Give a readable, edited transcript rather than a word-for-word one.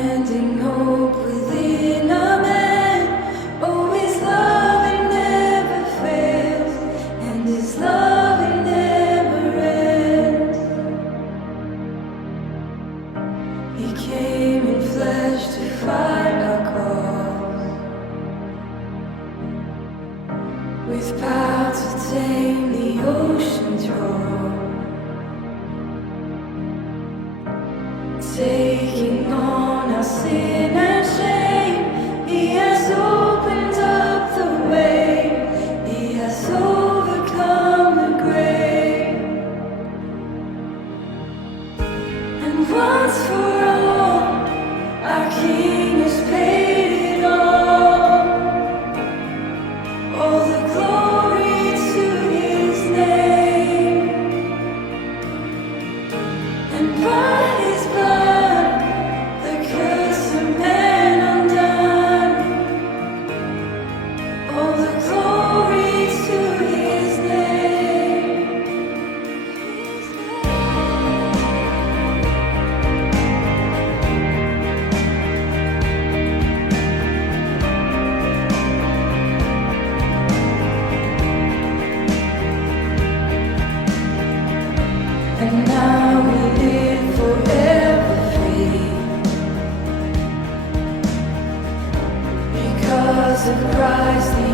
finding hope within a man. Oh, his loving never fails, and his loving never ends. He came in flesh to fight our cause, with power to tame the ocean's roar. Taking on our sin and shame, He has opened up the way. He has overcome the grave. And once for all, our King has paid it all. All the glory to His name. And by His blood, the curse of man undone. All the glory to His name. And now we live forever free, because of Christ the